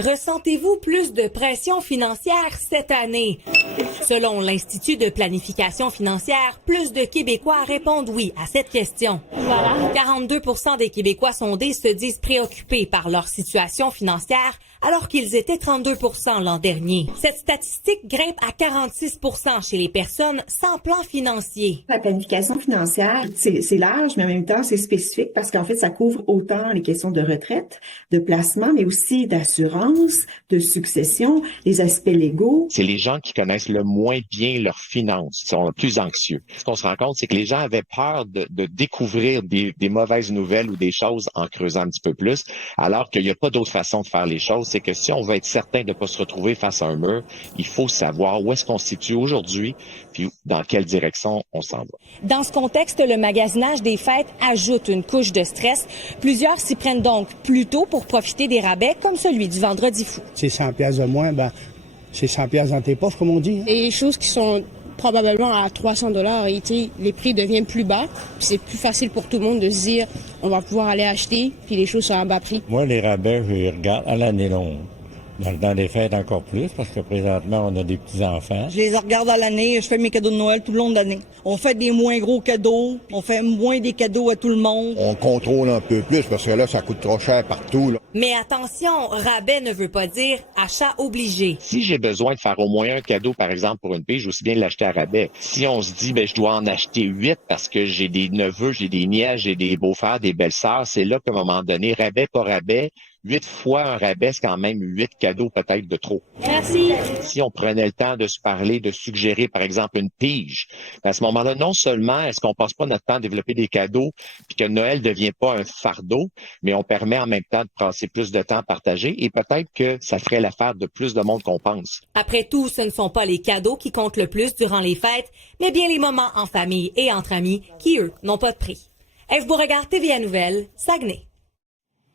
Ressentez-vous plus de pression financière cette année? Selon l'Institut de planification financière, plus de Québécois répondent oui à cette question. Voilà. 42% des Québécois sondés se disent préoccupés par leur situation financière, alors qu'ils étaient 32% l'an dernier. Cette statistique grimpe à 46% chez les personnes sans plan financier. La planification financière, c'est large, mais en même temps, c'est spécifique parce qu'en fait, ça couvre autant les questions de retraite, de placement, mais aussi d'assurance, de succession, les aspects légaux. C'est les gens qui connaissent le moins bien leurs finances, qui sont le plus anxieux. Ce qu'on se rend compte, c'est que les gens avaient peur de découvrir des mauvaises nouvelles ou des choses en creusant un petit peu plus, alors qu'il n'y a pas d'autre façon de faire les choses. C'est que si on veut être certain de ne pas se retrouver face à un mur, il faut savoir où est-ce qu'on se situe aujourd'hui, puis dans quelle direction on s'en va. Dans ce contexte, le magasinage des fêtes ajoute une couche de stress. Plusieurs s'y prennent donc plus tôt pour profiter des rabais, comme celui du Vendredi fou. C'est 100 pièces de moins, c'est 100 pièces dans tes poches, comme on dit. Et les choses qui sont probablement à 300 $, et les prix deviennent plus bas. C'est plus facile pour tout le monde de se dire on va pouvoir aller acheter, puis les choses sont à bas prix. Moi, les rabais, je les regarde à l'année longue. Dans les fêtes encore plus, parce que présentement, on a des petits-enfants. Je les regarde à l'année, je fais mes cadeaux de Noël tout le long de l'année. On fait des moins gros cadeaux, on fait moins des cadeaux à tout le monde. On contrôle un peu plus, parce que là, ça coûte trop cher partout. Là. Mais attention, rabais ne veut pas dire achat obligé. Si j'ai besoin de faire au moins un cadeau, par exemple, pour une pige, aussi bien l'acheter à rabais. Si on se dit, je dois en acheter 8 parce que j'ai des neveux, j'ai des nièces, j'ai des beaux-frères, des belles-sœurs, c'est là qu'à un moment donné, rabais, pas rabais, 8 fois un rabais, c'est quand même 8 cadeaux peut-être de trop. Merci. Si on prenait le temps de se parler, de suggérer, par exemple, une pige, à ce moment-là, non seulement est-ce qu'on passe pas notre temps à développer des cadeaux, puis que Noël ne devient pas un fardeau, mais on permet en même temps de passer plus de temps à partager et peut-être que ça ferait l'affaire de plus de monde qu'on pense. Après tout, ce ne sont pas les cadeaux qui comptent le plus durant les fêtes, mais bien les moments en famille et entre amis qui, eux, n'ont pas de prix. Ève Beauregard, TVA Nouvelles, Saguenay.